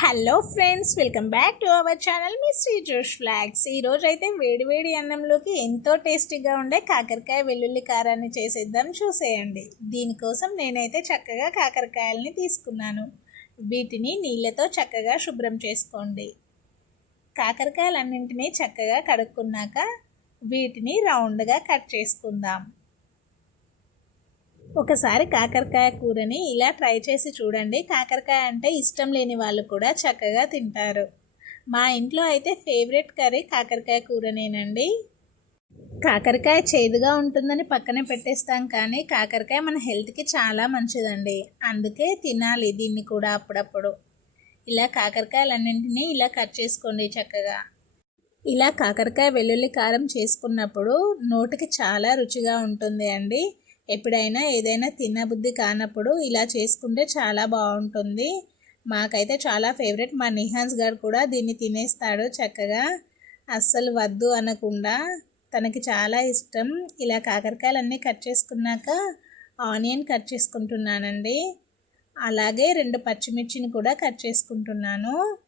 Hello friends welcome back to our channel me Shri Josh flags ఈరోజు అయితే వేడివేడి అన్నంలోకి ఎంతో టేస్టీగా ఉండే కాకరకాయ వెల్లుల్లి కారాన్ని చేసేద్దాం చూసేయండి. దీనికోసం నేనైతే చక్కగా కాకరకాయలని తీసుకున్నాను. వీటిని నీళ్ళతో చక్కగా శుభ్రం చేసుకోండి. కాకరకాయలన్నింటినీ చక్కగా కడుక్కున్నాక వీటిని రౌండ్గా కట్ చేసుకుందాం. ఒకసారి కాకరకాయ కూరని ఇలా ట్రై చేసి చూడండి. కాకరకాయ అంటే ఇష్టం లేని వాళ్ళు కూడా చక్కగా తింటారు. మా ఇంట్లో అయితే ఫేవరెట్ కర్రీ కాకరకాయ కూరనేనండి. కాకరకాయ చేదుగా ఉంటుందని పక్కనే పెట్టేస్తాం కానీ కాకరకాయ మన హెల్త్కి చాలా మంచిదండి. అందుకే తినాలి దీన్ని కూడా అప్పుడప్పుడు. ఇలా కాకరకాయలన్నింటినీ ఇలా కట్ చేసుకోండి చక్కగా. ఇలా కాకరకాయ వెల్లుల్లి కారం చేసుకున్నప్పుడు నోటికి చాలా రుచిగా ఉంటుంది అండి ఎప్పుడైనా ఏదైనా తినబుద్ధి కానప్పుడు ఇలా చేసుకుంటే చాలా బాగుంటుంది. మాకైతే చాలా ఫేవరెట్. మా నిహాన్స్ గారు కూడా దీన్ని తినేస్తాడు చక్కగా. అస్సలు వద్దు అనకుండా. తనకి చాలా ఇష్టం. ఇలా కాకరకాయలన్నీ కట్ చేసుకున్నాక ఆనియన్ కట్ చేసుకుంటున్నానండి. అలాగే రెండు పచ్చిమిర్చిని కూడా కట్ చేసుకుంటున్నాను.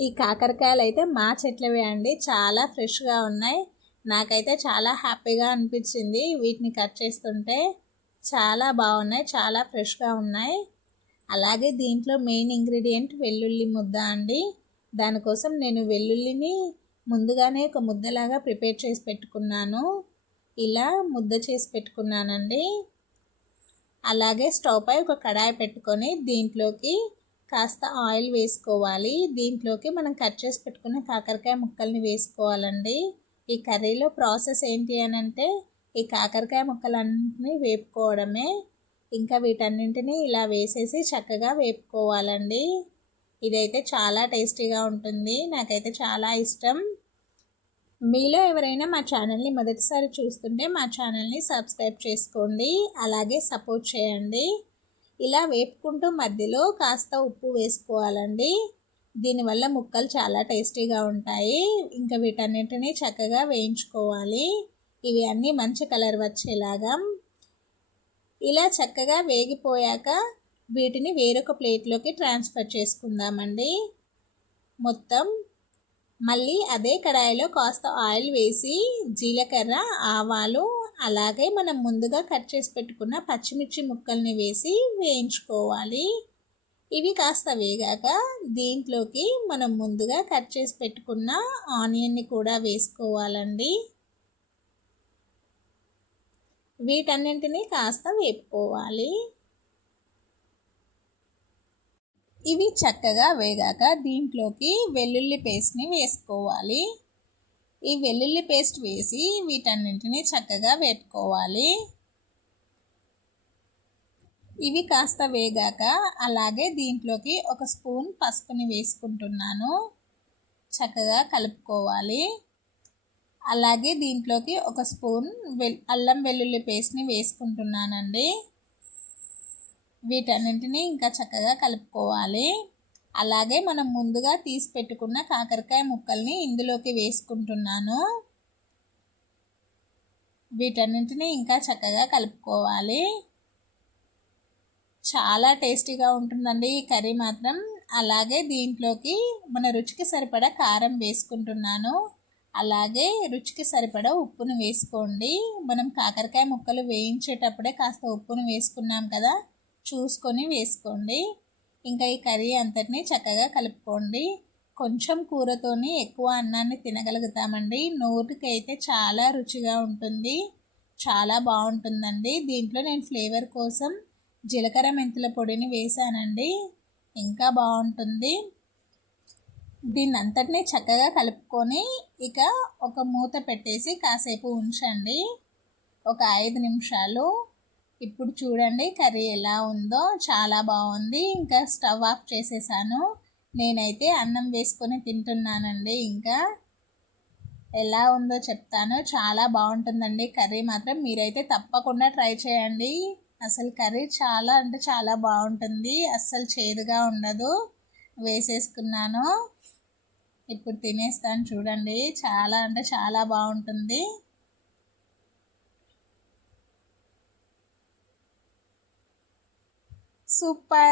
ఈ కాకరకాయలు అయితే మా చెట్లవే అండి. చాలా ఫ్రెష్గా ఉన్నాయి. నాకైతే చాలా హ్యాపీగా అనిపించింది. వీటిని కట్ చేస్తుంటే చాలా బాగున్నాయి చాలా ఫ్రెష్గా ఉన్నాయి. అలాగే దీంట్లో మెయిన్ ఇంగ్రీడియంట్ వెల్లుల్లి ముద్ద అండి. దానికోసం నేను వెల్లుల్లిని ముందుగానే ఒక ముద్దలాగా ప్రిపేర్ చేసి పెట్టుకున్నాను. ఇలా ముద్ద చేసి పెట్టుకున్నానండి. అలాగే స్టవ్ పై ఒక కడాయి పెట్టుకొని దీంట్లోకి కాస్త ఆయిల్ వేసుకోవాలి. దీంట్లోకి మనం కట్ చేసి పెట్టుకున్న కాకరకాయ ముక్కల్ని వేసుకోవాలండి. ఈ కర్రీలో ప్రాసెస్ ఏంటి అని అంటే ఈ కాకరకాయ ముక్కలన్నింటినీ వేపుకోవడమే. ఇంకా వీటన్నింటినీ ఇలా వేసేసి చక్కగా వేపుకోవాలండి. ఇదైతే చాలా టేస్టీగా ఉంటుంది. నాకైతే చాలా ఇష్టం. మీలో ఎవరైనా మా ఛానల్ని మొదటిసారి చూస్తుంటే మా ఛానల్ని సబ్స్క్రైబ్ చేసుకోండి. అలాగే సపోర్ట్ చేయండి. ఇలా వేపుకుంటూ మధ్యలో కాస్త ఉప్పు వేసుకోవాలండి. దీనివల్ల ముక్కలు చాలా టేస్టీగా ఉంటాయి. ఇంకా వీటన్నిటిని చక్కగా వేయించుకోవాలి. ఇవి అన్నీ మంచి కలర్ వచ్చేలాగా. ఇలా చక్కగా వేగిపోయాక వీటిని వేరొక ప్లేట్లోకి ట్రాన్స్ఫర్ చేసుకుందామండి. మొత్తం మళ్ళీ అదే కడాయిలో కాస్త ఆయిల్ వేసి జీలకర్ర ఆవాలు అలాగే మనం ముందుగా కట్ చేసి పెట్టుకున్న పచ్చిమిర్చి ముక్కల్ని వేసి వేయించుకోవాలి. ఇవి కాస్త వేగాక దీంట్లోకి మనం ముందుగా కట్ చేసి పెట్టుకున్న ఆనియన్ని కూడా వేసుకోవాలండి. వీటన్నింటినీ కాస్త వేపుకోవాలి. ఇవి చక్కగా వేగాక దీంట్లోకి వెల్లుల్లి పేస్ట్ని వేసుకోవాలి. ఈ వెల్లుల్లి పేస్ట్ వేసి వీటన్నింటినీ చక్కగా వేపుకోవాలి. ఇవి కాస్త వేగాక అలాగే దీంట్లోకి ఒక స్పూన్ పసుపుని వేసుకుంటున్నాను. చక్కగా కలుపుకోవాలి. అలాగే దీంట్లోకి ఒక స్పూన్ వెల్ అల్లం వెల్లుల్లి పేస్ట్ని వేసుకుంటున్నానండి. వీటన్నింటినీ ఇంకా చక్కగా కలుపుకోవాలి. అలాగే మనం ముందుగా తీసి పెట్టుకున్న కాకరకాయ ముక్కల్ని ఇందులోకి వేసుకుంటున్నాను. వీటన్నింటినీ ఇంకా చక్కగా కలుపుకోవాలి. చాలా టేస్టీగా ఉంటుందండి ఈ కర్రీ మాత్రం. అలాగే దీంట్లోకి మన రుచికి సరిపడా కారం వేసుకుంటున్నాను. అలాగే రుచికి సరిపడా ఉప్పును వేసుకోండి. మనం కాకరకాయ ముక్కలు వేయించేటప్పుడే కాస్త ఉప్పును వేసుకున్నాం కదా చూసుకొని వేసుకోండి. ఇంకా ఈ కర్రీ అంతటినీ చక్కగా కలుపుకోండి. కొంచెం కూరతోని ఎక్కువ అన్నాన్ని తినగలుగుతామండి. నోటికైతే చాలా రుచిగా ఉంటుంది. చాలా బాగుంటుందండి. దీంట్లో నేను ఫ్లేవర్ కోసం జీలకర్ర మెంతుల పొడిని వేసానండి. ఇంకా బాగుంటుంది. దీన్ని అంతటినీ చక్కగా కలుపుకొని ఇక ఒక మూత పెట్టేసి కాసేపు ఉంచండి. ఒక ఐదు నిమిషాలు. ఇప్పుడు చూడండి కర్రీ ఎలా ఉందో. చాలా బాగుంది. ఇంకా స్టవ్ ఆఫ్ చేసేసాను. నేనైతే అన్నం వేసుకొని తింటున్నానండి. ఇంకా ఎలా ఉందో చెప్తాను. చాలా బాగుంటుందండి కర్రీ మాత్రం. మీరైతే తప్పకుండా ట్రై చేయండి. అసలు కర్రీ చాలా అంటే చాలా బాగుంటుంది. అస్సలు చేదుగా ఉండదు. వేసేసుకున్నాను. ఇప్పుడు తినేస్తాను చూడండి. చాలా అంటే చాలా బాగుంటుంది. సూపర్!